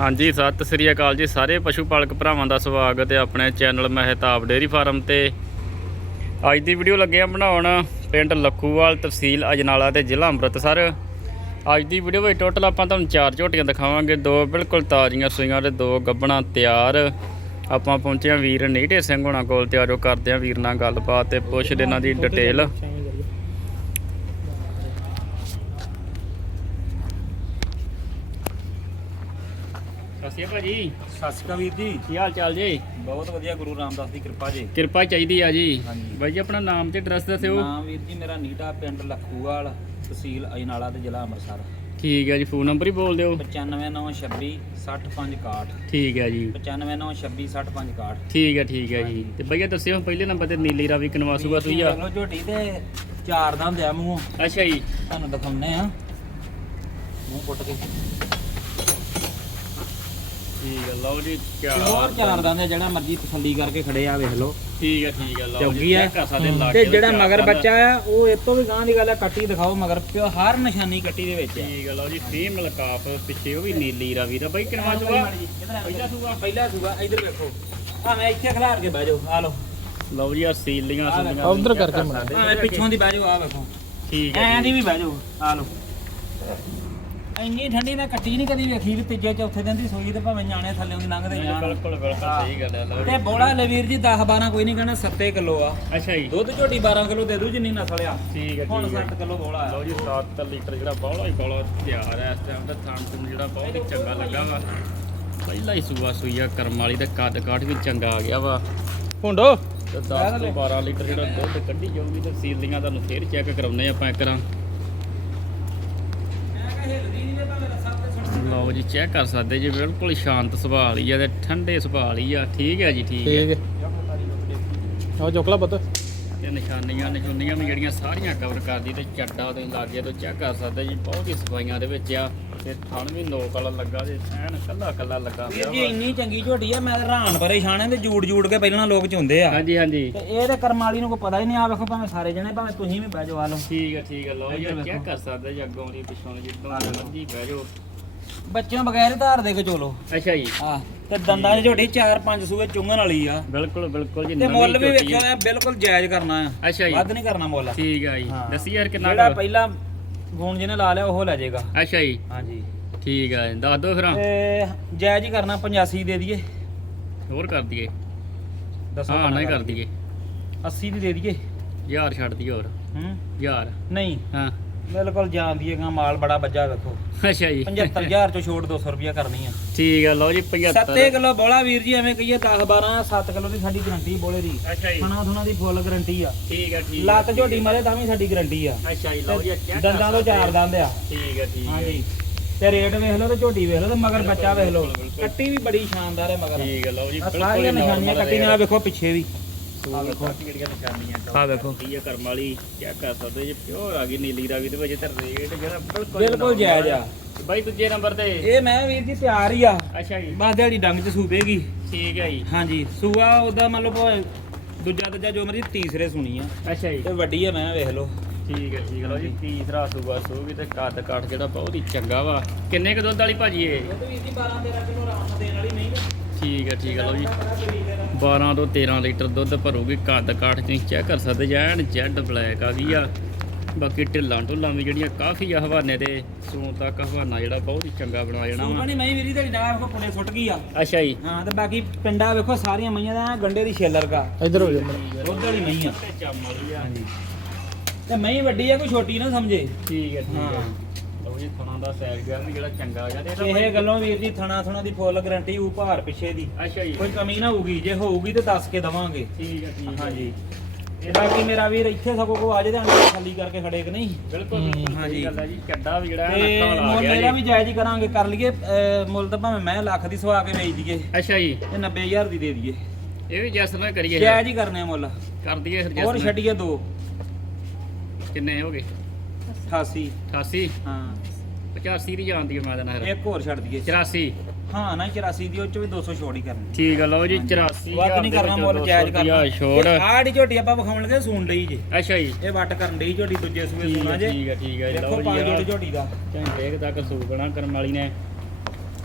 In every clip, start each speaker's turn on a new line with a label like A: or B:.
A: ਹਾਂਜੀ ਸਤਿ ਸ੍ਰੀ ਅਕਾਲ ਜੀ ਸਾਰੇ ਪਸ਼ੂ ਪਾਲਕ ਭਰਾਵਾਂ ਦਾ ਸਵਾਗਤ ਹੈ ਆਪਣੇ ਚੈਨਲ ਮਹਿਤਾਬ ਡੇਅਰੀ ਫਾਰਮ ਤੇ। ਅੱਜ ਦੀ ਵੀਡੀਓ ਲੱਗੇ ਆ ਬਣਾਉਣ ਪਿੰਡ ਲੱਖੂਵਾਲ ਤਹਿਸੀਲ ਅਜਨਾਲਾ ਤੇ ਜ਼ਿਲ੍ਹਾ ਅੰਮ੍ਰਿਤਸਰ। ਅੱਜ ਦੀ ਵੀਡੀਓ ਵਿੱਚ ਟੋਟਲ ਆਪਾਂ ਤੁਹਾਨੂੰ ਚਾਰ ਝੋਟੀਆਂ ਦਿਖਾਵਾਂਗੇ ਦੋ ਬਿਲਕੁਲ ਤਾਜ਼ੀਆਂ ਸੂਈਆਂ ਤੇ ਦੋ ਗੱਬਣਾ ਤਿਆਰ। ਆਪਾਂ ਪਹੁੰਚੇ ਹਾਂ ਵੀਰ ਨੀਟੇ ਸਿੰਘ ਹੋਣਾ ਕੋਲ ਤੇ ਆਜੋ ਕਰਦੇ ਹਾਂ ਵੀਰ ਨਾਲ ਗੱਲਬਾਤ ਤੇ ਪੁੱਛਦੇ ਇਹਨਾਂ ਦੀ ਡਿਟੇਲ ਸਸਿਆ ਭਾਜੀ
B: ਸਤਿ ਸ਼੍ਰੀ ਅਕਾਲ ਵੀਰ ਜੀ।
A: ਕੀ ਹਾਲ ਚਾਲ ਜੀ?
B: ਬਹੁਤ ਵਧੀਆ ਗੁਰੂ ਰਾਮਦਾਸ ਦੀ ਕਿਰਪਾ ਜੀ।
A: ਕਿਰਪਾ ਚਾਹੀਦੀ ਆ ਜੀ।
B: ਹਾਂਜੀ।
A: ਬਾਈ ਜੀ ਆਪਣਾ ਨਾਮ ਤੇ ਐਡਰੈਸ ਦੱਸਿਓ।
B: ਨਾਮ ਵੀਰ ਜੀ ਮੇਰਾ ਨੀਟਾ ਪਿੰਡ ਲਖੂਵਾਲ ਤਹਿਸੀਲ ਅਜਨਾਲਾ ਤੇ ਜ਼ਿਲ੍ਹਾ ਅੰਮ੍ਰਿਤਸਰ।
A: ਠੀਕ ਹੈ ਜੀ ਫੋਨ ਨੰਬਰ ਹੀ ਬੋਲ ਦਿਓ।
B: 95926 6561
A: ਠੀਕ ਹੈ ਜੀ।
B: 95926 6561
A: ਠੀਕ ਹੈ ਠੀਕ ਹੈ ਜੀ। ਤੇ ਭਈਆ ਦੱਸਿਓ ਪਹਿਲੇ ਨੰਬਰ ਤੇ ਨੀਲੀ ਰਾਵੀ ਕਨਵਾਸੂਗਾ ਆ।
B: ਲੋ ਝੋਟੀ ਤੇ ਚਾਰ ਦੰਦ ਆ ਮੂੰਹ।
A: ਅੱਛਾ ਜੀ।
B: ਤੁਹਾਨੂੰ ਦਿਖਾਉਨੇ ਆ। ਮੂੰਹ ਪੁੱਟ ਕੇ।
A: ਠੀਕ ਹੈ ਲਓ ਜੀ
B: ਹੋਰ ਚਾਰ ਦੰਦ ਆ ਜਿਹੜਾ ਮਰਜ਼ੀ ਤਸੱਲੀ ਕਰਕੇ ਖੜੇ ਆ ਵੇਖ ਲਓ।
A: ਠੀਕ ਹੈ ਠੀਕ ਹੈ ਲਓ
B: ਚੌਗੀ ਆ।
A: ਚੈੱਕ ਕਰ ਸਕਦੇ ਲਾਗੇ
B: ਤੇ
A: ਦਾ
B: ਜਿਹੜਾ
A: ਚਾਰ
B: ਮਗਰ
A: ਦੰਦ।
B: ਬੱਚਾ ਆ ਉਹ ਇਹ ਤੋਂ ਵੀ ਗਾਂ ਦੀ ਗੱਲ ਆ ਕੱਟੀ ਦਿਖਾਓ ਮਗਰ ਪਿਓ ਹਰ ਨਿਸ਼ਾਨੀ ਕੱਟੀ ਦੇ ਵਿੱਚ ਆ।
A: ਠੀਕ ਹੈ ਲਓ ਜੀ ਫੀਮੇਲ ਕਾਫ ਪਿੱਛੇ ਉਹ ਵੀ ਨੀਲੀ ਰਾਵੀ ਦਾ। ਬਾਈ ਕਨਵਾਸੂਗਾ
B: ਪਹਿਲਾ ਸੂਗਾ ਪਹਿਲਾ ਸੂਗਾ ਇਧਰ ਵੇਖੋ। ਆ ਮੈਂ ਇੱਥੇ ਖਿਲਾਰ ਕੇ ਬਹਿ ਜਾਓ ਆ ਲਓ।
A: ਲਓ ਜੀ ਆ ਸੀਲੀਆਂ ਸੁਲੀਆਂ
B: ਉਧਰ ਕਰਕੇ। ਆ। ਮੈਂ ਪਿੱਛੋਂ ਦੀ ਬਹਿ ਜਾਓ ਆ ਵੇਖੋ।
A: ਠੀਕ
B: ਐਂ
A: ਹੈ
B: ਦੀ ਵੀ ਬਹਿ ਜਾਓ ਆ ਲਓ। ਇੰਨੀ ਠੰਡੀ ਮੈਂ ਕੱਟੀ ਨਹੀਂ ਕਦੀ ਵੇਖੀ ਵੀ ਤੀਜੇ ਚੌਥੇ ਦਿਨ ਦੀ ਸੋਈ ਤੇ ਭਾਵੇਂ ਨਿਆਣੇ ਥੱਲੇ ਦੀ ਲੰਘਦੇ ਜਾਣ।
A: ਬਿਲਕੁਲ ਬਿਲਕੁਲ। ਸਹੀ ਗੱਲ ਹੈ ਲਓ
B: ਤੇ
A: ਜੀ।
B: ਬੋਲਾ ਲਵੀਰ ਜੀ 10 12 ਕੋਈ ਨਹੀਂ ਕਹਿਣਾ 7 ਕਿਲੋ ਆ।
A: ਅੱਛਾ ਜੀ।
B: ਦੁੱਧ ਝੋਟੀ 12 ਕਿਲੋ ਦੇ ਦੂ ਜਿੰਨੀ ਨਸਲ ਆ
A: ਠੀਕ ਹੈ
B: ਹੁਣ
A: ਠੀਕ ਹੈ।
B: 7 ਕਿਲੋ ਬੋਲਾ ਆ।
A: ਲਓ ਜੀ 7 ਲੀਟਰ ਜਿਹੜਾ ਬੌਲਾ ਹੀ ਬੌਲਾ ਤਿਆਰ ਹੈ ਇਸ ਟਾਈਮ ਦਾ ਥਾਣ ਥੂਣ ਜਿਹੜਾ ਬਹੁਤ ਹੀ ਚੰਗਾ ਲੱਗਾ ਵਾ ਪਹਿਲਾ ਹੀ ਸੂਆ ਸੂਈਆ ਕਰਮ ਵਾਲੀ ਦਾ ਕੱਦ ਕਾਠ ਵੀ ਚੰਗਾ ਆ ਗਿਆ ਵਾ।
B: ਹੁੰਡੋ
A: ਤੇ 10 ਤੋਂ 12 ਲੀਟਰ ਜਿਹੜਾ ਦੁੱਧ ਕੱਢੀ ਜਾਊਗੀ ਤੇ ਸੀਲੀਆਂ ਤੁਹਾਨੂੰ ਫੇਰ ਚੈੱਕ ਕਰਾਉਨੇ ਆਪਾਂ ਇੱਕ ਰਾਂ
B: ਮੈਂ ਕਹ ਹਿਲਦੀ ਨਹੀਂ ਭਾਵੇਂ ਰੱਸਾ ਤੇ ਸੁੱਟ
A: ਲਓ ਜੀ ਚੈੱਕ ਕਰ ਸਕਦੇ ਜੀ ਬਿਲਕੁਲ ਸ਼ਾਂਤ ਸੁਭਾਅ ਵਾਲੀ ਆ ਤੇ ਠੰਡੇ ਸੁਭਾਅ ਵਾਲੀ ਆ। ਠੀਕ ਹੈ ਜੀ ਠੀਕ ਹੈ।
C: ਠੀਕ ਹੈ। ਆਹ ਚੋਕਲਾ ਪੁੱਤ।
A: ਤੇ ਨਿਸ਼ਾਨੀਆਂ ਨਿਸ਼ਾਨੀਆਂ ਵੀ ਜਿਹੜੀਆਂ ਸਾਰੀਆਂ ਕਵਰ ਕਰਦੀ ਤੇ ਚੱਡਾ ਤੇ ਲਾਗੇ ਤੋਂ ਚੈੱਕ ਕਰ ਸਕਦੇ ਜੀ ਬਹੁਤ ਹੀ ਸਫਾਈਆਂ ਦੇ ਵਿੱਚ ਆ। ਤੇ ਥਣ ਵੀ ਨੋਕ ਵਾਲਾ ਲੱਗਾ ਤੇ ਐਨ ਕੱਲਾ ਕੱਲਾ ਲੱਗਾ ਪਿਆ
B: ਜੀ
A: ਵਾ।
B: ਇੰਨੀ ਚੰਗੀ ਝੋਟੀ ਆ ਮੈਂ ਤਾਂ ਹੈਰਾਨ ਪਰੇਸ਼ਾਨ ਆ ਤੇ ਜੂੜ ਜੂੜ ਕੇ ਪਹਿਲਾਂ ਲੋਕ ਚੁੰਦੇ ਆ।
A: ਹਾਂਜੀ ਹਾਂਜੀ।
B: ਤੇ ਇਹ ਤੇ ਕਰਮ ਵਾਲੀ ਨੂੰ ਕੋਈ ਪਤਾ ਹੀ ਨਹੀਂ ਆ ਵੇਖੋ ਭਾਵੇਂ ਸਾਰੇ ਜਣੇ ਭਾਵੇਂ ਤੁਸੀਂ ਵੀ ਬਹਿ ਜਾਓ ਆ ਲਓ।
A: ਠੀਕ ਹੈ ਠੀਕ ਹੈ। ਲਓ ਜੀ ਚੈੱਕ। ਕਰ ਸਕਦੇ ਜੀ ਅੱਗੋਂ ਦੀ ਪਿੱਛੋਂ ਦੀ ਜਿੱਦੋਂ। ਮਰਜ਼ੀ ਬਹਿ ਜਾਓ।
B: ਬੱਚਿਆਂ ਬਗੈਰ ਹੀ ਧਾਰ ਦੇ ਕੇ ਚੋਲੋ
A: ਅੱਛਾ ਜੀ।
B: ਆ ਤੇ ਦੰਦਾਂ ਦੀ ਝੋਟੀ 4-5 ਸੂਏ ਚੁੰਗਣ ਵਾਲੀ ਆ।
A: ਬਿਲਕੁਲ ਬਿਲਕੁਲ ਜੀ
B: ਤੇ ਮੁੱਲ ਵੀ ਵੇਖਿਆ
A: ਹੈ।
B: ਆ ਬਿਲਕੁਲ ਜਾਇਜ਼ ਕਰਨਾ ਆ।
A: ਅੱਛਾ ਜੀ।
B: ਵੱਧ ਨਹੀਂ ਕਰਨਾ ਮੁੱਲ।
A: ਠੀਕ ਹੈ ਜੀ।
B: ਹਾਂ।
A: ਦੱਸੀ ਯਾਰ ਕਿੰਨਾ
B: ਜਿਹੜਾ ਪਹਿਲਾਂ ਫੋਨ ਜਿਹਨੇ ਲਾ ਲਿਆ ਉਹ ਲੈ ਜਾਏਗਾ।
A: ਅੱਛਾ ਜੀ।
B: ਹਾਂਜੀ।
A: ਠੀਕ ਹੈ ਦੱਸ ਦਿਓ ਫਿਰ।
B: ਤੇ ਜਾਇਜ਼ ਹੀ ਕਰਨਾ 85 ਦੇ ਦਈਏ।
A: ਹੋਰ ਕਰ ਦਈਏ।
B: ਦੱਸੋ
A: ਹਾਂ ਨਹੀਂ ਕਰ ਦਈਏ।
B: 80 ਦੀ ਦੇ ਦਈਏ।
A: ਯਾਰ ਛੱਡ ਦਈਏ ਹੋਰ।
B: ਹੂੰ।
A: ਯਾਰ
B: ਨਹੀਂ।
A: ਹਾਂ।
B: ਬਿਲਕੁਲ ਜਾਣ ਦੀਏਗਾ ਮਾਲ ਬੜਾ ਵੱਜਾ ਵੇਖੋ
A: ਅੱਛਾ ਜੀ।
B: 75000 ਚੋਂ ਛੋਟ 200 ਰੁਪਿਆ ਕਰਨੀ ਆ।
A: ਠੀਕ ਹੈ ਲਓ ਜੀ 75
B: 7 ਕਿਲੋ ਬੋਲਾ ਵੀਰ ਜੀ ਐਵੇਂ ਕਹੀਏ 10 12 7 ਕਿਲੋ ਦੀ ਸਾਡੀ ਗਰੰਟੀ ਬੋਲੇ ਦੀ।
A: ਅੱਛਾ ਜੀ।
B: ਖਾਣਾ ਥੁਣਾ ਦੀ ਫੁੱਲ ਗਰੰਟੀ ਆ।
A: ਠੀਕ ਹੈ ਠੀਕ
B: ਲੱਤ ਝੋਟੀ ਮਾਰੇ ਤਾਂ ਵੀ ਸਾਡੀ ਗਰੰਟੀ ਆ।
A: ਅੱਛਾ ਜੀ ਲਓ ਜੀ
B: ਦੰਦਾਂ ਤੋਂ ਚਾਰ ਦੰਦ ਆ।
A: ਠੀਕ ਹੈ ਠੀਕ ਹੈ
B: ਹਾਂਜੀ। ਤੇ ਰੇਟ ਵੇਖ ਲਓ ਤੇ ਝੋਟੀ ਵੇਖ ਲਓ ਤੇ ਮਗਰ ਬੱਚਾ ਵੇਖ ਲਓ।
A: ਬਿਲਕੁਲ, ਬਿਲਕੁਲ।
B: ਕੱਟੀ ਵੀ ਬੜੀ ਸ਼ਾਨਦਾਰ ਹੈ ਮਗਰ।
A: ਠੀਕ ਹੈ ਲਓ ਜੀ
B: ਸਾਰੀਆਂ ਨਿਸ਼ਾਨੀਆਂ ਕੱਟੀ ਨਾਲ ਵੇਖੋ ਪਿੱਛੇ ਵੀ।
A: ਆ ਵੇਖੋ। ਕਿਹੜੀਆਂ ਨਿਸ਼ਾਨੀਆਂ
B: ਵੇਖੋ।
A: ਕਰਮ ਵਾਲੀ ਚੈੱਕ ਕਰ ਸਕਦੇ ਜੀ ਪਿਓਰ ਆ ਗਈ ਨੀਲੀ ਰਾਵੀ ਦੇ ਵਿੱਚ ਤੇ ਰੇਟ ਜਿਹੜਾ ਬਿਲਕੁਲ
B: ਬਿਲਕੁਲ ਜਾਇਜ਼ ਆ।
A: ਬਾਈ ਦੂਜੇ ਨੰਬਰ ਤੇ।
B: ਇਹ ਮੈਂ ਵੀਰ ਜੀ ਤਿਆਰ ਹੀ ਆ।
A: ਅੱਛਾ ਜੀ।
B: ਬਸ ਦਿਹਾੜੀ ਡੰਗ ਚ ਸੂਬੇਗੀ
A: ਠੀਕ ਹੈ ਜੀ।
B: ਹਾਂਜੀ ਸੂਆ ਉਹਦਾ ਮੰਨ ਲਓ ਭਾਵੇਂ ਦੂਜਾ ਤੀਜਾ ਜੋ ਮਰਜ਼ੀ ਤੀਸਰੇ ਸੁਣੀ ਆ।
A: ਅੱਛਾ ਜੀ।
B: ਤੇ ਵੱਡੀ ਆ ਮੈਂ ਵੇਖ ਲਓ।
A: ਠੀਕ ਹੈ ਠੀਕ ਲਓ ਜੀ ਤੀਸਰਾ ਸੂਬਾ ਸੂਗੀ ਤੇ ਕੱਦ ਕਾਠ ਜਿਹੜਾ ਬਹੁਤ ਹੀ ਚੰਗਾ ਵਾ। ਕਿੰਨੇ ਕੁ ਦੁੱਧ ਵਾਲੀ ਭਾਜੀ ਇਹ?
B: ਵੀਰ ਜੀ 12 13 ਕਿਲੋ ਆਰਾਮ ਨਾਲ ਦੇਣ ਵਾਲੀ ਨਹੀਂ
A: ਠੀਕ ਹੈ ਠੀਕ ਹੈ ਲਓ ਜੀ। 12 ਤੋਂ 13 ਲੀਟਰ ਦੁੱਧ ਭਰੂਗੀ ਕੱਦ ਕਾਠ ਤੁਸੀਂ ਚੈੱਕ ਕਰ ਸਕਦੇ ਜੈਨ ਜੈਡ ਬਲੈਕ ਆ ਗਈ ਆ। ਬਾਕੀ ਢਿੱਲਾਂ ਢੁੱਲਾਂ ਵੀ ਜਿਹੜੀਆਂ ਕਾਫੀ ਆ ਹਵਾਨੇ ਤੇ ਸੂਣ ਤੱਕ ਹਵਾਨਾ ਜਿਹੜਾ ਬਹੁਤ ਹੀ ਚੰਗਾ ਬਣਾ ਜਾਣਾ ਵਾ।
B: ਸੂਪਣੀ ਮੈਂ ਵੀਰੀ ਦਿਹਾੜੀ ਡੰਗਾ ਵੇਖੋ ਪੁਲੇ ਸੁੱਟ ਗਈ ਆ।
A: ਅੱਛਾ ਜੀ।
B: ਹਾਂ ਤੇ ਬਾਕੀ ਪਿੰਡਾ ਵੇਖੋ ਸਾਰੀਆਂ ਮਈਆਂ ਦਾ ਗੰਡੇ ਦੀ ਛੇਲਰ ਕਾ।
C: ਇੱਧਰ ਹੋ ਜਾ।
B: ਦੁੱਧ ਵਾਲੀ ਮਈ ਆ।
A: ਤੇ ਚੰਮ ਵਾਲੀ ਆ।
B: ਹਾਂਜੀ। ਤੇ ਮਈ ਵੱਡੀ ਆ ਕੋਈ ਛੋਟੀ ਨਾ ਸਮਝੇ।
A: ਠੀਕ ਹੈ ਠੀਕ ਹੈ। ਜੀ ਥਣਾ ਦਾ ਸੈਰ ਕਰਨ ਜਿਹੜਾ ਚੰਗਾ ਆ ਗਿਆ ਤੇ ਇਹਦਾ
B: ਇਹ ਗੱਲੋਂ ਵੀਰ ਜੀ ਥਣਾ ਥਣਾ ਦੀ ਫੁੱਲ ਗਾਰੰਟੀ ਉਹ ਭਾਰ ਪਿੱਛੇ ਦੀ।
A: ਅੱਛਾ ਜੀ।
B: ਕੋਈ ਕਮੀ ਨਾ ਹੋਊਗੀ ਜੇ ਹੋਊਗੀ ਤੇ ਦੱਸ ਕੇ ਦਵਾਂਗੇ।
A: ਠੀਕ ਹੈ ਠੀਕ ਹੈ।
B: ਹਾਂਜੀ। ਇਹ ਬਾਕੀ ਮੇਰਾ ਵੀਰ ਇੱਥੇ ਸਗੋਂ ਕੋ ਆ ਜੇ ਤੇ ਅੰਦਰ ਖਾਲੀ ਕਰਕੇ ਖੜੇ ਕਿ ਨਹੀਂ?
A: ਬਿਲਕੁਲ
B: ਹਾਂਜੀ।
A: ਗੱਲ ਹੈ ਜੀ। ਚੱਡਾ ਵੀ ਜਿਹੜਾ ਅੱਖਾਂ ਵਾਲਾ ਆ ਗਿਆ
B: ਇਹਦਾ ਵੀ
A: ਜੀ
B: ਜਾਇਜ਼ ਹੀ ਕਰਾਂਗੇ ਕਰ ਲਈਏ ਮੁੱਲ ਤਾਂ ਭਾਵੇਂ ਮੈਂ ਲੱਖ ਦੀ ਸਵਾ ਕੇ ਵੇਚ ਦਈਏ।
A: ਅੱਛਾ ਜੀ।
B: ਤੇ 90000 ਦੀ ਦੇ ਦਈਏ।
A: ਇਹ ਵੀ ਜੈਸ ਨਾਲ ਕਰੀਏ।
B: ਜਾਇਜ਼ ਹੀ ਕਰਨੇ ਮੁੱਲ।
A: ਕਰ ਦਈਏ ਫਿਰ
B: ਹੋਰ
A: ਜੈਸ ਨਾਲ।
B: ਛੱਡੀਏ ਦੋ।
A: ਕਿੰਨੇ ਹੋ ਗਏ?
B: 88
A: 88
B: ਹਾਂ।
A: 85 ਦੀ ਜਾਂਦੀ ਹੈ ਮੈਂ ਦੇਣਾ ਫਿਰ
B: ਇੱਕ ਹੋਰ ਛੱਡ ਦਈਏ।
A: 84
B: ਹਾਂ ਨਾ 84 ਦੀ ਉਹ ਚ ਵੀ 200 ਛੋੜ ਹੀ ਕਰਨੀ।
A: ਠੀਕ ਹੈ ਲਓ ਜੀ 84
B: ਵੱਧ ਨਹੀਂ ਕਰਨਾ ਮੁੱਲ ਜਾਇਜ਼ ਕਰਨਾ।
A: ਛੋੜ
B: ਆੜੀ ਝੋਟੀ ਆਪਾਂ ਵਿਖਾਉਣ ਲੱਗੇ ਸੂਣ ਲਈ ਜੇ।
A: ਅੱਛਾ ਜੀ।
B: ਇਹ ਵੱਟ ਕਰਨ ਲਈ ਝੋਟੀ ਦੂਜੇ ਸੂਏ ਸੂਣਾ ਜੇ।
A: ਠੀਕ ਹੈ ਠੀਕ ਹੈ
B: ਦੇਖੋ
A: ਲਓ
B: ਪੰਜ
A: ਜੀ
B: ਜੋੜੀ
A: ਆਹ
B: ਝੋਟੀ ਦਾ।
A: ਕੁ ਤੱਕ ਸੂਕਣਾ ਕਰਮ ਵਾਲੀ ਨੇ।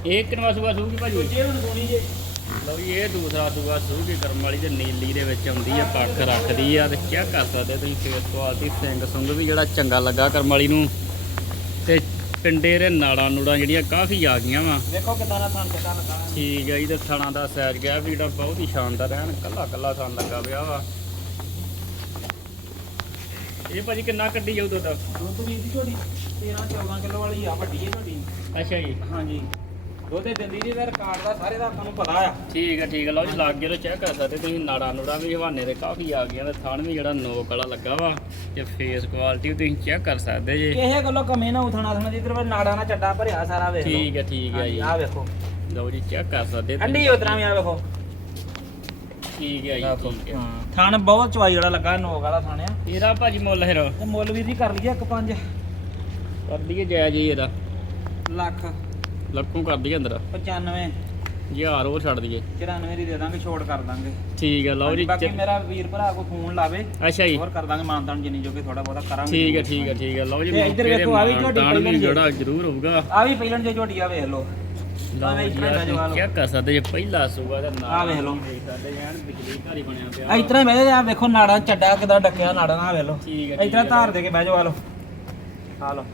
A: ਇਹ ਕਿੰਨਵਾ ਸੂਆ ਸੂਗੀ ਭਾਜੀ?
B: ਦੂਜੇ ਹੁਣ ਸੋਣੀ ਜੇ।
A: ਲਓ ਜੀ ਇਹ ਦੂਸਰਾ ਸੂਆ ਸੂਗੀ ਕਰਮ ਵਾਲੀ ਤੇ ਨੀਲੀ ਦੇ ਵਿੱਚ ਆਉਂਦੀ ਆ ਪੱਖ ਰੱਖਦੀ ਆ ਤੇ ਕੀ ਕਰ ਸਕਦੇ ਤੁਸੀਂ ਫੇਸ ਕੁਆਲਿਟੀ ਸਿੰਘ ਸੁੰਗ ਵੀ ਜਿਹੜਾ ਚੰਗਾ ਲੱਗਾ ਕਰਮ ਵਾਲੀ ਨੂੰ। ਤੇ ਪਿੰਡੇ ਦੇ ਨਾੜਾਂ ਨੂੜਾਂ ਜਿਹੜੀਆਂ ਕਾਫੀ ਆ ਗਈਆਂ ਵਾ।
B: ਵੇਖੋ ਕਿਦਾਂ ਦਾ ਥਾਂ ਚੱਕਾ ਲੱਗਾ।
A: ਠੀਕ ਹੈ ਜੀ ਤੇ ਥਣਾ ਦਾ ਸਾਈਜ਼ ਗਿਆ ਵੀ ਜਿਹੜਾ ਬਹੁਤ ਹੀ ਸ਼ਾਨਦਾਰ ਐਨ ਕੱਲਾ ਕੱਲਾ ਥਣ ਲੱਗਾ ਪਿਆ ਵਾ। ਇਹ ਭਾਜੀ ਕਿੰਨਾ ਕੱਢੀ ਜਾਊ ਦੁੱਧ?
B: ਦੁੱਧ ਵੀ ਦੀ ਝੋਟੀ 13 14 ਕਿਲੋ ਵਾਲੀ ਆ ਵੱਡੀ ਹੈ ਝੋਟੀ
A: ਅੱਛਾ ਜੀ।
B: ਹਾਂਜੀ। ਦੁੱਧ ਦਿੰਦੀ ਜੀ ਦਾ ਰਿਕਾਰਡ ਦਾ ਸਾਰੇ ਦਾ ਤੁਹਾਨੂੰ ਪਤਾ ਆ।
A: ਠੀਕ ਹੈ ਠੀਕ ਹੈ ਲਓ ਜੀ ਲੱਗ ਗਏ ਲੋ ਚੈੱਕ ਕਰ ਸਕਦੇ ਤੁਸੀਂ। ਨਾੜਾ ਨੂੜਾ ਵੀ ਹਵਾਨੇ ਦੇ ਕਾਫੀ ਆ ਗਈਆਂ ਤੇ ਥਣ ਵੀ ਜਿਹੜਾ ਨੋਕ ਵਾਲਾ ਲੱਗਾ ਵਾ ਤੇ ਫੇਸ ਕੁਆਲਿਟੀ ਤੁਸੀਂ ਚੈੱਕ ਕਰ ਸਕਦੇ ਜੀ।
B: ਕਿਸੇ ਗੱਲੋਂ ਕਮੇ ਨਾ ਉਥਣਾ ਥਣਾ ਜਿੱਧਰ ਮੈਂ ਨਾੜਾ ਨਾਲ ਚੱਡਾ ਭਰਿਆ ਸਾਰਾ ਵੇਖ ਲਓ।
A: ਠੀਕ ਹੈ ਠੀਕ ਹੈ ਜੀ।
B: ਆ ਵੇਖੋ।
A: ਲਓ ਜੀ ਚੈੱਕ ਕਰ ਸਕਦੇ।
B: ਠੰਡੀ ਉਤਰਾ ਵੀ ਆ ਵੇਖੋ।
A: ਠੀਕ ਹੈ ਜੀ ਠੀਕ ਹੈ
B: ਥਣ ਬਹੁਤ ਚਵਾਈ ਜਿਹੜਾ ਲੱਗਾ ਨੋਕ ਵਾਲਾ ਥਣ ਆ।
A: ਇਹਦਾ ਭਾਜੀ ਮੁੱਲ ਫਿਰ?
B: ਤੇ ਮੁੱਲ ਵੀਰ ਜੀ ਕਰ ਲਈਏ 1.5
A: ਕਰ ਦਈਏ ਜਾਇਜ਼ ਜੀ ਇਹਦਾ।
B: ਲੱਖ।
A: ਲੱਖੋਂ ਕਰ ਦਈਏ ਅੰਦਰ।
B: 95
A: ਹਜ਼ਾਰ ਹੋਰ ਛੱਡ ਦਈਏ।
B: 94 ਦੀ ਦੇ ਦਾਂਗੇ ਛੋਟ ਕਰ ਦਾਂਗੇ।
A: ਠੀਕ ਹੈ ਲਓ ਜੀ
B: ਬਾਕੀ ਮੇਰਾ ਵੀਰ ਭਰਾ ਕੋਈ ਫੋਨ ਲਾਵੇ
A: ਅੱਛਾ ਜੀ।
B: ਹੋਰ ਕਰ ਦਾਂਗੇ ਮਾਨਤਾਨ ਜਿੰਨੀ ਜੋਗੇ ਥੋੜਾ ਬਹੁਤਾ ਕਰਾਂਗੇ।
A: ਠੀਕ ਹੈ ਠੀਕ ਹੈ ਠੀਕ ਹੈ ਲਓ ਜੀ
B: ਇੱਧਰ ਵੇਖੋ, ਆਹ ਵੀ
A: ਵੀ
B: ਪਹਿਲਾਂ
A: ਜਿਹੜਾ ਜ਼ਰੂਰ ਹੋਊਗਾ।
B: ਆ ਵੀ ਪਹਿਲਣ ਜੇ ਝੋਟੀ ਆ ਵੇਖ ਲਓ।
A: ਜੀ। ਚੈੱਕ ਕਰ ਸਕਦੇ ਜੇ ਪਹਿਲਾ ਸੂਆ ਦਾ ਨਾਮ
B: ਆਹ ਵੇਖ ਲਓ।
A: ਦੇਖ ਸਕਦੇ ਐਨ ਬਿਜਲੀ ਘਰ ਹੀ ਬਣਿਆ ਪਿਆ।
B: ਆ ਇਤਰਾ ਬਹਿ ਜਾ ਵੇਖੋ ਨਾੜਾ ਚੱਡਾ ਕਿਦਾਂ ਡੱਕਿਆ ਨਾੜਾ ਨਾਲ ਵੇਖ ਲਓ। ਧਾਰ ਦੇ ਕੇ ਬਹਿ ਜਾਓ ਆ ਲਓ। ਆ ਲਓ।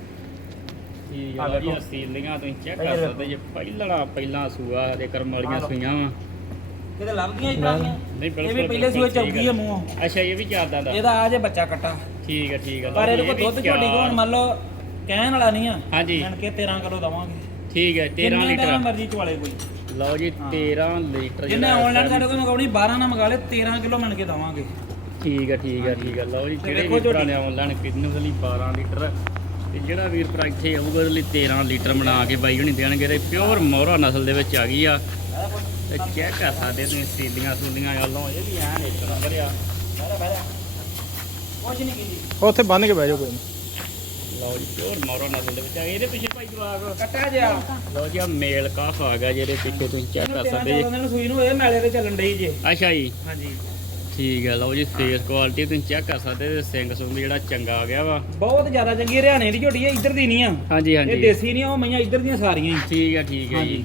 A: ਠੀਕ
B: ਆਹ
A: ਹੈ ਜੀ
B: ਵੇਖੋ।
A: ਅਸੀਲੀਆਂ ਤੁਸੀਂ ਚੈੱਕ
B: ਇੱਧਰ
A: ਕਰ
B: ਵੇਖੋ।
A: ਸਕਦੇ ਜੇ ਪਹਿਲਣਾ ਪਹਿਲਾ ਸੂਆ ਹਜੇ ਕਰਮ ਵਾਲੀਆਂ
B: ਆਹ ਲਓ।
A: ਸੂਈਆਂ ਵਾ।
B: ਕਿਤੇ ਲੱਭਦੀਆਂ ਇਤਰਾ ਦੀਆਂ
A: ਨਹੀਂ
B: ਇਹ
A: ਬਿਲਕੁਲ
B: ਵੀ ਪਹਿਲੇ ਸੂਏ
A: ਬਿਲਕੁਲ
B: ਚੌਕੀ ਆ ਮੂੰਹ।
A: ਅੱਛਾ ਇਹ ਵੀ ਚਾਰਦਾਂ ਦਾ।
B: ਇਹਦਾ ਆ ਜੇ ਬੱਚਾ ਕੱਟਾ।
A: ਠੀਕ ਹੈ ਠੀਕ ਹੈ
B: ਪਰ
A: ਲਓ
B: ਇਹਦੇ
A: ਜੀ,
B: ਕੋਲ
A: ਇਹ
B: ਦੁੱਧ
A: ਵੀ
B: ਝੋਟੀ ਕੋਲ
A: ਚਾਰ।
B: ਮੰਨ ਲਓ ਕਹਿਣ ਵਾਲਾ ਨਹੀਂ ਆ।
A: ਹਾਂਜੀ।
B: ਕਹਿਣ ਕੇ 13 ਕਿਲੋ ਦਵਾਂਗੇ।
A: ਠੀਕ ਹੈ 13
B: ਜਿੰਨੇ
A: ਲੀਟਰ।
B: ਟਾਈਮ ਮਰਜ਼ੀ ਚਵਾਲੇ ਕੋਈ।
A: ਲਓ ਜੀ
B: ਹਾਂ।
A: 13 ਲੀਟਰ ਜਿਹੜਾ
B: ਆਨਲਾਈਨ ਸਾਡੇ ਕੋਲ ਮੰਗਾਉਣੀ 12 ਨਾ ਮੰਗਾ ਲੇ 13 ਕਿਲੋ ਮੰਨ ਕੇ ਦਵਾਂਗੇ।
A: ਠੀਕ ਹੈ ਠੀਕ ਹੈ ਠੀਕ ਹੈ ਲਓ ਜੀ ਜਿਹੜੇ ਵੀ ਭਰਾ। ਨੇ ਆਨਲਾਈਨ ਕਿੰਨੂ ਦੇ ਲਈ 12 ਲੀਟਰ। ਤੇ ਜਿਹੜਾ ਵੀਰ ਭਰਾ ਇੱਥੇ ਆਊਗਾ ਉਹਦੇ ਲਈ 13 ਲੀਟਰ ਬਣਾ ਕੇ ਬਾਈ ਹੁਣੀ ਦੇਣਗੇ ਤੇ ਪਿਓਰ ਮੋਹਰਾ ਨਸਲ ਦੇ ਵਿੱਚ ਆ ਗਈ ਆ। ਤੇ ਚੈੱਕ ਕਰ ਸਕਦੇ ਤੁਸੀਂ ਸੀਲੀਆਂ ਸੂਲੀਆਂ ਗੱਲੋਂ ਇਹ ਵੀ ਐਨ ਇੱਕ ਨੰਬਰ ਆ।
B: ਕੁਝ ਨਹੀਂ ਕੀਤੀ।
C: ਉੱਥੇ ਬੰਨ ਕੇ ਬਹਿ ਜਾਓ ਕੋਈ ਨੀ।
A: ਲਓ ਜੀ ਪਿਓਰ ਮੋਹਰਾ ਨਸਲ ਦੇ ਵਿੱਚ ਆ ਗਈ। ਇਹਦੇ ਪਿੱਛੇ ਭਾਈ ਜਵਾਬ
B: ਕੱਟਾ ਜਿਆ
A: ਲਓ ਜੀ ਆ ਮੇਲ ਕਾਫ ਆ ਗਿਆ ਜਿਹਦੇ ਪਿੱਛੇ ਤੁਸੀਂ ਚੈੱਕ ਕਰ ਸਕਦੇ ਜੀ।
B: ਇਹਨਾਂ ਨੂੰ ਸੂਈ ਨੂੰ ਇਹ ਮੈਲੇ ਤੇ ਚੱਲਣ ਡਈ ਜੇ।
A: ਅੱਛਾ ਜੀ।
B: ਹਾਂਜੀ।
A: ਠੀਕ ਹੈ ਲਓ ਜੀ ਫੇਸ ਕੁਆਲਿਟੀ ਤੁਸੀਂ ਚੈੱਕ ਕਰ ਸਕਦੇ ਤੇ ਸਿੰਘ ਸੁੰਗ ਜਿਹੜਾ ਚੰਗਾ ਆ ਗਿਆ ਵਾ।
B: ਬਹੁਤ ਜ਼ਿਆਦਾ ਚੰਗੀ ਹਰਿਆਣੇ ਦੀ ਝੋਟੀ ਹੈ ਇੱਧਰ ਦੀ ਨਹੀਂ ਆ।
A: ਹਾਂਜੀ
B: ਇਹ
A: ਹਾਂਜੀ
B: ਦੇਸੀ ਨਹੀਂ ਆ ਉਹ ਮਈਆਂ ਇੱਧਰ ਦੀਆਂ ਸਾਰੀਆਂ ਹੀ।
A: ਠੀਕ ਹੈ ਠੀਕ ਹੈ ਜੀ।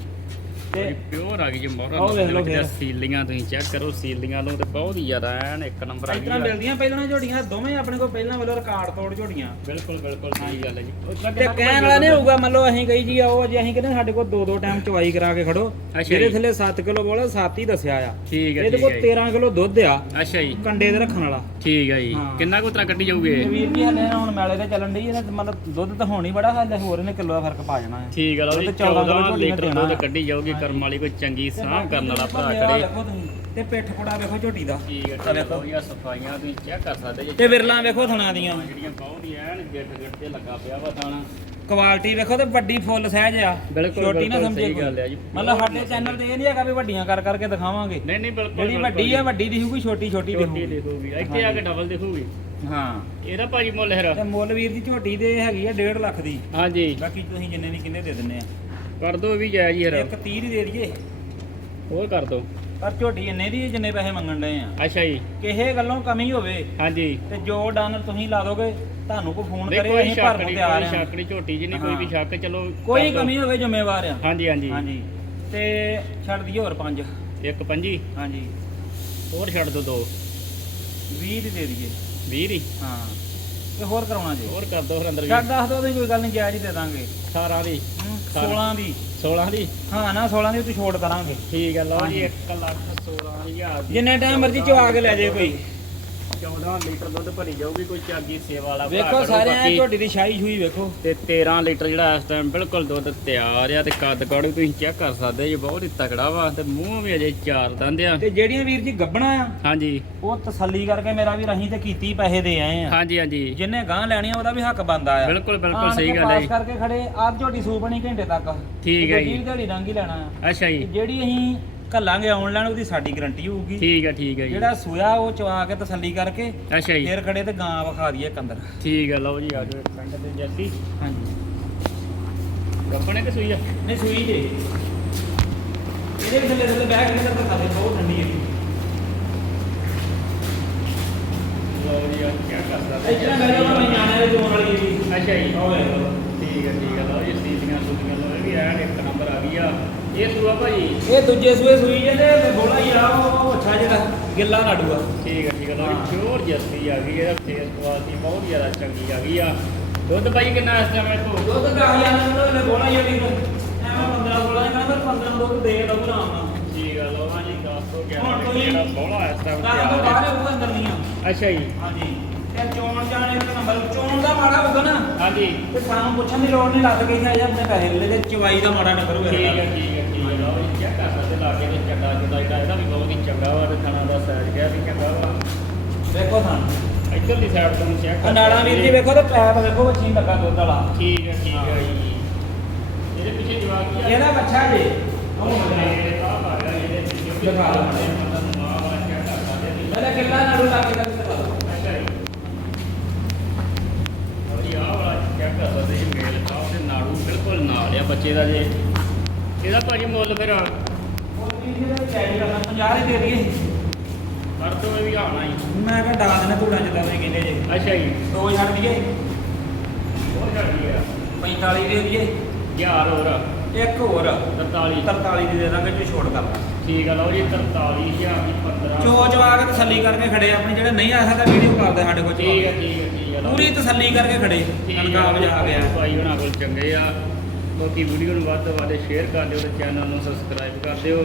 B: ਤੇ
A: ਪਿਓਰ ਆ ਗਈ ਜੀ ਮੋਹਰਾ
B: ਆਹ ਵੇਖ ਲਓ ਫਿਰ।
A: ਸੀਲੀਆਂ ਤੁਸੀਂ ਚੈੱਕ ਕਰੋ ਸੀਲੀਆਂ ਲੋ ਤੇ ਬਹੁਤ ਹੀ ਜ਼ਿਆਦਾ ਐਨ ਇੱਕ ਨੰਬਰ ਆ
B: ਇਸ
A: ਗਈ ਆ।
B: ਮਿਲਦੀਆਂ ਪਹਿਲਾਂ ਝੋਟੀਆਂ ਦੋਵੇਂ ਆਪਣੇ ਕੋਲ ਪਹਿਲਾਂ ਵੱਲੋਂ ਰਿਕਾਰਡ ਤੋੜ ਝੋਟੀਆਂ
A: ਬਿਲਕੁਲ ਬਿਲਕੁਲ ਸਹੀ ਗੱਲ ਹੈ ਜੀ ਉਸ ਤਰ੍ਹਾਂ
B: ਤੇ ਕਹਿਣ ਵਾਲਾ ਨਹੀਂ ਹੋਊਗਾ ਮੰਨ ਲਓ ਅਸੀਂ ਕਹੀ ਜੀ ਆ ਉਹ ਜੇ ਅਸੀਂ ਕਹਿੰਦੇ ਸਾਡੇ ਕੋਲ ਦੋ ਦੋ ਟਾਈਮ ਚਵਾਈ ਕਰਾ ਕੇ ਖੜੋ
A: ਜੀ।
B: ਥੱਲੇ 7 ਕਿਲੋ ਬੋਲਾ 7 ਹੀ ਦੱਸਿਆ ਆ
A: ਠੀਕ ਹੈ
B: ਇਹਦੇ
A: ਠੀਕ
B: ਕੋਲ
A: ਹੈ
B: 13 ਕਿਲੋ ਦੁੱਧ ਆ।
A: ਅੱਛਾ ਜੀ
B: ਕੰਡੇ ਦੇ ਰੱਖਣ ਵਾਲਾ
A: ਠੀਕ ਹੈ ਜੀ।
B: ਹਾਂ।
A: ਕਿੰਨਾ ਕੁ ਤਰ੍ਹਾਂ ਕੱਢੀ ਜਾਊਗੇ
B: ਵੀਰ ਜੀ ਹਲੇ ਹੁਣ ਮੈਲੇ ਤੇ ਚੱਲਣ ਡਈ ਇਹਦਾ ਮਤਲਬ ਦੁੱਧ ਤਾਂ ਹੋਣੀ ਬੜਾ ਹਲੇ ਹੋਰ ਇਹਨੇ ਕਿਲੋ ਦਾ ਫ਼ਰਕ ਪਾ ਜਾਣਾ ਹੈ।
A: ਠੀਕ ਹੈ ਲਓ ਜੀ
B: ਦੁੱਧ 14
A: 14
B: ਕਿਲੋ
A: ਲੀਟਰ
B: ਦੇਣਾ
A: ਦੁੱਧ
B: ਆ।
A: ਕੱਢੀ ਜਾਊਗੀ ਕਰਮ ਵਾਲੀ ਕੋਈ ਚੰਗੀ ਸਾਂਭ ਕਰਨ ਵਾਲਾ ਭਰਾ ਖੜੇ
B: ਵੇਖੋ ਤੁਸੀਂ, ਤੇ ਪਿੱਠ ਪੜਾ ਵੇਖੋ ਝੋਟੀ ਦਾ।
A: ਠੀਕ ਹੈ ਠੀਕ ਜੀ ਆਹ ਸਫਾਈਆਂ ਤੁਸੀਂ ਚੈੱਕ ਕਰ ਸਕਦੇ ਜੀ।
B: ਤੇ ਵਿਰਲਾਂ ਵੇਖੋ ਥਣਾ ਦੀਆਂ।
A: ਜਿਹੜੀਆਂ ਬਹੁਤ ਹੀ ਐਨ ਗਿੱਟ ਗਿੱਟ ਤੇ ਲੱਗਾ ਪਿਆ ਵਾ ਥਾਣਾ।
B: ਕੁਆਲਿਟੀ ਵੇਖੋ ਤੇ ਵੱਡੀ ਫੁੱਲ ਸਹਿਜ ਆ।
A: ਬਿਲਕੁਲ,
B: ਛੋਟੀ ਨਾ
A: ਬਿਲਕੁਲ
B: ਸਮਝੇ
A: ਸਹੀ
B: ਕੋਈ।
A: ਗੱਲ ਹੈ ਜੀ।
B: ਮਤਲਬ ਸਾਡੇ ਚੈਨਲ ਤੇ ਇਹ ਨਹੀਂ ਹੈਗਾ ਵੀ ਵੱਡੀਆਂ ਕਰ ਕਰਕੇ ਦਿਖਾਵਾਂਗੇ।
A: ਨਹੀਂ ਨਹੀਂ ਬਿਲਕੁਲ
B: ਜਿਹੜੀ ਵੱਡੀ ਆ ਵੱਡੀ ਦਿਖੂਗੀ ਛੋਟੀ ਛੋਟੀ
A: ਛੋਟੀ
B: ਦਿਖੂਗੀ।
A: ਦਿਖੂਗੀ। ਇੱਥੇ ਆ ਕੇ ਡਬਲ ਦਿਖੂਗੀ
B: ਹਾਂ।
A: ਇਹਦਾ ਭਾਜੀ ਮੁੱਲ ਹੈਰਾ।
B: ਤੇ ਮੁੱਲ ਵੀਰ ਦੀ ਝੋਟੀ ਦੇ ਹੈਗੀ ਆ 1.5 ਲੱਖ ਦੀ।
A: ਹਾਂਜੀ।
B: ਬਾਕੀ ਤੁਸੀਂ ਜਿੰਨੇ ਦੀ ਕਿੰਨੇ ਦੇ ਦਿੰਨੇ ਆ।
A: ਕਰ ਦੋ ਵੀ ਜਾਇਜ਼ ਹੀ ਹੈਰਾ।
B: ਇੱਕ 30 ਦੀ ਦੇ ਦਈਏ।
A: ਹੋਰ ਕਰ ਦੋ।
B: ਪਰ ਝੋਟੀ ਇੰਨੇ ਦੀ ਜਿੰਨੇ ਪੈਸੇ ਮੰਗਣ ਡਏ ਆ।
A: ਅੱਛਾ ਜੀ।
B: ਕਿਸੇ ਗੱਲੋਂ ਕਮੀ ਹੋਵੇ
A: ਹਾਂਜੀ।
B: ਤੇ ਜੋ ਡਾਨਰ ਤੁਸੀਂ ਲਾ ਦੋਗੇ ਤੁਹਾਨੂੰ ਕੋਈ ਫੋਨ ਕਰੇ ਅਸੀਂ ਭਰਨ
A: ਨਹੀਂ
B: ਤਿਆਰ ਆ।
A: ਸ਼ੱਕ ਨਹੀਂ ਝੋਟੀ ਜੀ ਨਹੀਂ ਕੋਈ ਵੀ। ਸ਼ੱਕ ਚਲੋ
B: ਕੋਈ। ਕਮੀ ਹੋਵੇ ਜ਼ਿੰਮੇਵਾਰ ਆ।
A: ਹਾਂਜੀ ਹਾਂਜੀ।
B: ਹਾਂਜੀ। ਤੇ ਛੱਡ ਦਈਏ ਹੋਰ ਪੰਜ।
A: ਇੱਕ ਪੰਜੀ।
B: ਹਾਂਜੀ।
A: ਹੋਰ ਛੱਡ ਦੋ ਦੋ।
B: 20 ਦੀ ਦੇ ਦਈਏ।
A: 20 ਦੀ?
B: ਹਾਂ। ਤੇ ਹੋਰ ਕਰਾਉਣਾ ਜੀ।
A: ਹੋਰ ਕਰ ਦੋ ਫਿਰ ਅੰਦਰ ਵੀ।
B: ਛੱਡ ਦੱਸ ਦੋ ਤੇ ਕੋਈ ਗੱਲ ਨਹੀਂ ਜਾਇਜ਼ ਹੀ ਦੇ ਦਾਂਗੇ।
A: 18 ਦੀ। ਸਾਰਾ।
B: 16 ਦੀ।
A: 16 ਦੀ?
B: ਹਾਂ ਨਾ 16 ਦੀ ਤੂੰ ਛੋੜ ਕਰਾਂਗੇ।
A: ਠੀਕ ਹੈ ਲਓ ਜੀ।
B: ਹਾਂਜੀ।
A: 1 ਲੱਖ 16000 ਦੀ।
B: ਜਿੰਨੇ ਟਾਈਮ ਮਰਜ਼ੀ ਚਵਾ ਕੇ ਲੈ ਜੇ ਕੋਈ।
A: 14 ਲੀਟਰ ਦੁੱਧ ਭਰੀ ਜਾਊਗੀ ਕੋਈ ਚਾਗੀ ਸੇਵਾ ਵਾਲਾ ਭਰਾ
B: ਵੇਖੋ
A: ਕਰੋ,
B: ਸਾਰੇ ਐ
A: ਬਾਕੀ-
B: ਝੋਟੀ ਦੀ ਸ਼ਾਈ ਸ਼ੂਈ ਵੇਖੋ।
A: ਤੇ 13 ਲੀਟਰ ਜਿਹੜਾ ਇਸ ਟਾਈਮ ਬਿਲਕੁਲ ਦੁੱਧ ਤਿਆਰ ਆ ਤੇ ਕੱਦ ਕਾੜੂ ਤੁਸੀਂ ਚੈੱਕ ਕਰ ਸਕਦੇ ਜੀ ਬਹੁਤ ਹੀ ਤਕੜਾ ਵਾ ਤੇ ਮੂੰਹ ਵੀ ਅਜੇ ਚਾਰ ਦੰਦ ਆ।
B: ਤੇ ਜਿਹੜੀਆਂ ਵੀਰ ਜੀ ਗੱਬਣਾ ਆ
A: ਹਾਂਜੀ।
B: ਉਹ ਤਸੱਲੀ ਕਰਕੇ ਮੇਰਾ ਵੀ ਰਹੀਂ ਤੇ ਕੀਤੀ ਪੈਸੇ ਦੇ ਆਏ ਆ।
A: ਹਾਂਜੀ ਹਾਂਜੀ।
B: ਜਿੰਨੇ ਗਾਂ ਲੈਣੀ ਆ ਉਹਦਾ ਵੀ ਹੱਕ ਬੰਦਾ ਆ।
A: ਬਿਲਕੁਲ ਬਿਲਕੁਲ ਸਹੀ ਗੱਲ ਹੈ
B: ਪਾਸ
A: ਜੀ।
B: ਕਰਕੇ ਖੜੇ ਆਪ ਝੋਟੀ ਸੂਪਣੀ ਘੰਟੇ ਤੱਕ।
A: ਠੀਕ ਹੈ
B: ਤੇ
A: ਜੀ।
B: ਦਿਹਾੜੀ ਰੰਗ ਹੀ ਲੈਣਾ ਆ।
A: ਅੱਛਾ
B: ਤੇ
A: ਜੀ
B: ਜਿਹੜੀ ਅਸੀਂ ਘੱਲਾਂਗੇ ਆਨਲਾਈਨ ਉਹਦੀ ਸਾਡੀ ਗਾਰੰਟੀ ਹੋਊਗੀ।
A: ਠੀਕ ਹੈ ਠੀਕ ਹੈ ਜੀ।
B: ਜਿਹੜਾ ਸੋਇਆ ਉਹ ਚਵਾ ਕੇ ਤਸੱਲੀ ਕਰਕੇ
A: ਅੱਛਾ ਜੀ।
B: ਫੇਰ ਖੜੇ ਤੇ ਗਾਂ ਵਿਖਾ ਦਈਏ ਕੰਦਰ
A: ਠੀਕ ਹੈ ਲਓ ਜੀ ਆ ਜਾਓ ਇੱਕ ਪਿੰਡ ਤੇ ਜੱਸੀ।
B: ਹਾਂਜੀ।
A: ਗੱਪਣੇ ਕਿ ਸੂਈ ਆ?
B: ਨਹੀਂ ਸੂਈ ਜੇ। ਇਹਦੇ ਵੀ ਥੱਲੇ ਥੱਲੇ ਬੈਗ ਕਿੰਨੇ ਤੱਕ ਖਾਦੇ ਬਹੁਤ ਠੰਡੀ ਹੈ।
A: ਲਓ ਜੀ ਆ ਕੀ ਕਰ ਸਕਦੇ
B: ਇਤਨਾ ਮੇਰੇ ਕੋਲ ਮੈਂ ਹੈ ਦੋਨ ਵਾਲੀ ਜੀ।
A: ਅੱਛਾ ਜੀ।
B: ਲਓ
A: ਠੀਕ ਹੈ ਠੀਕ ਹੈ ਲਓ ਜੀ ਸੀਟੀਆਂ ਸੂਟੀਆਂ ਲਓ ਇਹ ਵੀ ਐਨ ਇੱਕ ਨੰਬਰ ਆ ਗਈ ਆ। ਇਹ ਸੂਆ ਭਾਜੀ
B: ਇਹ ਦੂਜੇ ਸੂਏ ਸੂਈ ਜੇ ਤੇ ਬੋਲਾ ਹੀ ਆ ਉਹ ਅੱਛਾ ਜਿਹੜਾ ਗਿੱਲਾ ਲਾਡੂ ਆ
A: ਠੀਕ ਹੈ ਠੀਕ ਹੈ ਲਓ
B: ਹਾਂ।
A: ਪਿਓਰ ਆ ਗਈ ਇਹਦਾ ਫੇਸ ਕੁਆਲਿਟੀ ਬਹੁਤ ਜ਼ਿਆਦਾ ਚੰਗੀ ਆ ਗਈ ਆ। ਦੁੱਧ ਭਾਈ ਕਿੰਨਾ ਇਸ ਟਾਈਮ ਇਹ ਤੋਂ
B: ਦੁੱਧ ਦਾ ਹਜ਼ਾਰ ਨਾਲ ਲੈ ਬੋਲਾ ਹੀ ਆ ਵੀ ਐਵੇਂ 15 ਬੋਲਾ ਹੀ ਕਹਿੰਦਾ 15 ਦੁੱਧ ਦੇ ਦੋ ਆਰਾਮ ਨਾਲ
A: ਠੀਕ ਆ ਲਓ ਜੀ 10 ਤੋਂ
B: ਹੁਣ
A: 11
B: ਤੁਸੀਂ-
A: ਜਿਹੜਾ ਬੋਲਾ ਇਸ ਟਾਈਮ
B: ਤਾਂ ਤੋਂ ਬਾਹਰ ਉਹ ਅੰਦਰ ਨਹੀਂ ਆ
A: ਅੱਛਾ ਜੀ।
B: ਹਾਂਜੀ। ਤੇ ਚੋਣ ਜਾਣੇ ਇੱਕ ਨੰਬਰ ਚੋਣ ਦਾ ਮਾੜਾ ਹੋਊਗਾ ਨਾ।
A: ਹਾਂਜੀ।
B: ਤੇ ਸਾਨੂੰ ਪੁੱਛਣ ਦੀ ਲੋੜ ਨਹੀਂ ਲੱਗ ਗਈ ਜਾਂ ਆਪਣੇ ਪੈਸੇ ਲੈ ਤੇ ਚਵਾਈ ਦਾ ਮਾੜਾ ਨੰਬਰ ਹੋਵੇ
A: ਠੀਕ ਹੈ ਠੀਕ ਹੈ ਠੀਕ ਹੈ ਲਓ ਜੀ ਚੈੱਕ ਕਰ ਸਕਦੇ ਲਾਗੇ ਦੇ ਚੱਡਾ ਚੁੱਡਾ ਜਿਹੜਾ ਇਹਦਾ ਵੀ ਬਹੁਤ ਹੀ ਚੰਗਾ ਵਾ ਤੇ ਖਾਣਾ ਦਾ ਸਾਈਜ਼ ਗਿਆ ਵੀ ਚੰਗਾ ਵਾ।
B: ਦੇਖੋ ਸਾਨੂੰ
A: ਇੱਧਰਲੀ ਸਾਈਡ ਤੋਂ ਚੈੱਕ ਕਰ
B: ਨਾੜਾ ਵੀਰ ਜੀ ਵੇਖੋ ਤੇ ਪੈਪ ਵੇਖੋ ਬੱਚੀ ਲੱਗਾ ਦੁੱਧ ਵਾਲਾ।
A: ਠੀਕ ਹੈ ਠੀਕ ਹੈ ਜੀ। ਇਹਦੇ ਪਿੱਛੇ ਜਵਾਬ ਕੀ ਆ।
B: ਇਹਦਾ ਬੱਚਾ ਜੇ ਉਹ
A: ਮੇਰੇ ਤਾਂ ਆ ਗਿਆ ਇਹਦੇ ਪਿੱਛੇ
B: ਦਿਖਾ ਦਿਓ।
A: ਮਤਲਬ ਮਾਂ ਵਾਲਾ ਚੈੱਕ ਕਰ ਸਕਦੇ ਜੀ।
B: ਇਹਦਾ ਕਿੱਲਾ ਨਾੜੂ ਲੱਗੇ ਪਾ
A: ਅੱਛਾ ਜੀ। ਆਹ ਵਾਲਾ ਚੈੱਕ ਕਰ ਸਕਦੇ ਜੀ ਮੇਲ ਸਾਹਿਬ ਦੇ ਨਾੜੂ ਬਿਲਕੁਲ ਨਾਲ ਆ ਬੱਚੇ ਦਾ ਜੇ। ਇਹਦਾ ਭਾਜੀ ਮੁੱਲ ਫਿਰ
B: 50 ਹੀ ਦੇ ਦਈਏ।
A: ਤੋਂ ਵੀ ਆਣਾ ਹੀ
B: ਮੈਂ ਕਿਹਾ ਡਾਲ ਦੇਣਾ ਧੂੜਾਂ ਜਿੱਦਾਂ ਤੁਸੀਂ ਕਹਿੰਦੇ ਜੇ।
A: ਅੱਛਾ ਜੀ।
B: ਦੋ ਛੱਡ ਦਈਏ।
A: ਬਹੁਤ ਛੱਡੀ ਆ
B: 45 ਦੇ ਦਈਏ।
A: ਯਾਰ ਹੋਰ।
B: ਇੱਕ ਹੋਰ।
A: 43
B: 43 ਦੀ ਦੇ ਦਾਂਗੇ ਜੋ ਛੋੜ ਕਰਦਾ
A: ਠੀਕ ਆ ਲਓ ਜੀ 43000 ਦੀ 15
B: ਚੋ ਚਵਾ ਕੇ ਤਸੱਲੀ ਕਰਕੇ ਖੜੇ ਆਪਣੇ ਜਿਹੜੇ ਨਹੀਂ ਆ ਸਕਦਾ ਵੀਡੀਓ ਕਰਦੇ ਸਾਡੇ ਕੋਲ
A: ਠੀਕ
B: ਕੇ।
A: ਠੀਕ ਹੈ ਠੀਕ ਹੈ ਲਓ।
B: ਪੂਰੀ ਤਸੱਲੀ ਕਰਕੇ ਖੜੇ। ਕਨਕਾਬ ਜਾ ਗਿਆ।
A: ਭਾਈ ਉਹਨਾਂ ਕੋਲ ਚੰਗੇ ਆ। ਬਾਕੀ ਵੀਡੀਓ ਨੂੰ ਵੱਧ ਤੋਂ ਵੱਧ ਸ਼ੇਅਰ ਕਰ ਦਿਓ ਤੇ ਚੈਨਲ ਨੂੰ ਸਬਸਕ੍ਰਾਈਬ ਕਰ ਦਿਓ।